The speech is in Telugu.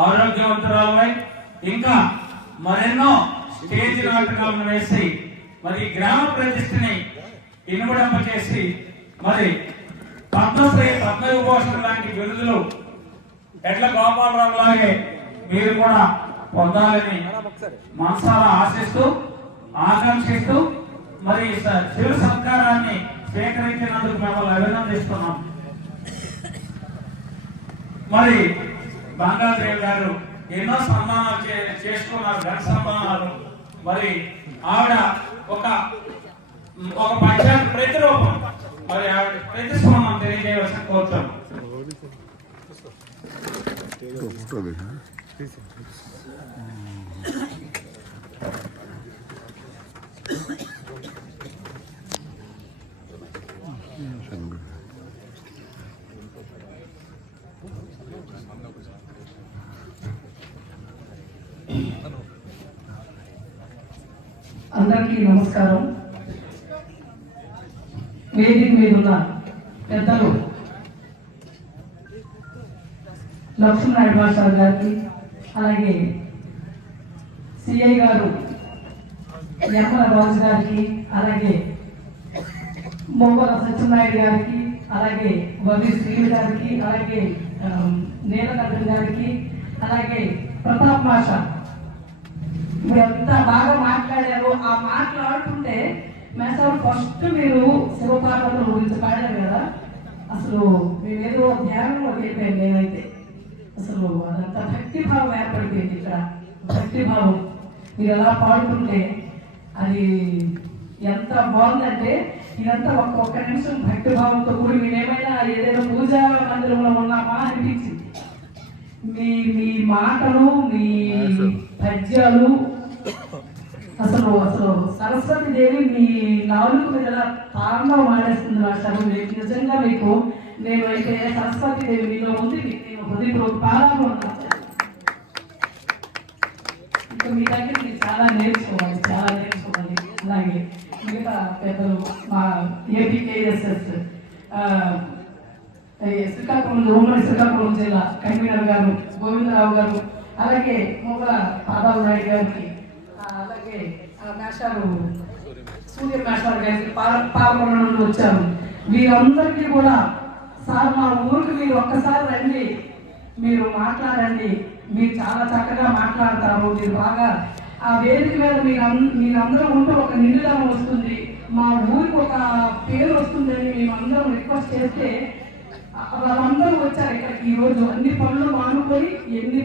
ఆరోగ్యవంతురాలమై ఇంకా మరెన్నో స్టేజ్ నాటకాలను వేసి మరి గ్రామ ప్రతిష్టని ఇనుగుడంప చేసి మరి పద్మశ్రీ పద్మవిభూషణ లాంటి బిరుదులు ఎట్ల గోపాలరావు లాగే మీరు కూడా పొందాలని మనసారా ఆశిస్తూ ఆకాంక్షిస్తూ మరి శివ సత్కారాన్ని స్వీకరించినందుకు మిమ్మల్ని అభినందిస్తున్నాం. మరి బంగాదేవి గారు ఎన్నో సన్మానాలు చే- చేసుకున్నారు ఘన సన్మానాలు. మరి ఆవిడ ఒక ఒక పద్యానికి ప్రతిరూపం. మరి ఆవిడ ప్రతిస్పందన తెలియజేయవలసిన కోరుతాం ఫోటో అందరికీ నమస్కారం. వేదిక మీద ఉన్న పెద్దలు లక్ష్మీనాయుడు మాస్టర్ గారికి అలాగే సిఐ గారు యమ్మల రాజు గారికి అలాగే మొమ్మల సత్యనాయుడు గారికి అలాగే వవి శ్రీలు గారికి అలాగే నీలకంఠ గారికి అలాగే ప్రతాప్ మాషా ఎంత బాగా మాట్లాడారు. ఆ మాట్లాడుతుంటే మేసారు ఫస్ట్ మీరు శివపార్వతుల గురించి పాడారు కదా. అసలు మేమేదో ధ్యానంలో వెళ్ళిపోయాం నేనైతే అసలు అదంతా భక్తి భావం ఏర్పడిపోయింది ఇక్కడ. భక్తి భావం మీరు ఎలా పాడుతుంటే అది ఎంత బాగుందంటే ఇదంతా ఒక్క ఒక్క నిమిషం భక్తి భావంతో కూడి మేమేమైనా ఏదైనా పూజా మందిరంలో ఉన్నామా అనిపించింది. మీ మీ మాటలు మీ పద్యాలు అసలు అసలు సరస్వతి దేవి మీ నవలకు మీద ఎలా తాండవం ఆడేస్తుంది మాస్టర్ మీకు నిజంగా మీకు నేను అయితే సరస్వతి దేవి మీలో ఉంది మీకు నేను హృదయపూర్వక ఇంకా మీ దగ్గర మీరు చాలా నేర్చుకోవాలి చాలా నేర్చుకోవాలి. అలాగే మిగతా పెద్దలు మా ఏపీకేఎస్ఎస్ శ్రీకాకుళం ఉమ్మడి శ్రీకాకుళం జిల్లా కన్వీనర్ గారు గోవిందరావు గారు అలాగే మొగల పాదాలు నాయుడు గారికి అలాగే మేషాలు సూర్య మేషాలు గారికి పాల- పాల్గొనడానికి వచ్చారు వీరందరికీ కూడా సార్ మా ఊరికి మీరు ఒక్కసారి రండి. మీరు మాట్లాడండి. మీరు చాలా చక్కగా మాట్లాడతారు. మీరు బాగా ఆ వేదిక మీద మీరు మీరందరూ ఉంటూ ఒక నిండుదనం వస్తుంది. మా ఊరికి ఒక పేరు వస్తుందని మేము అందరం రిక్వెస్ట్ చేస్తే వాళ్ళందరూ వచ్చారు ఇక్కడికి. ఈరోజు అన్ని పనులు మానుకొని ఎన్ని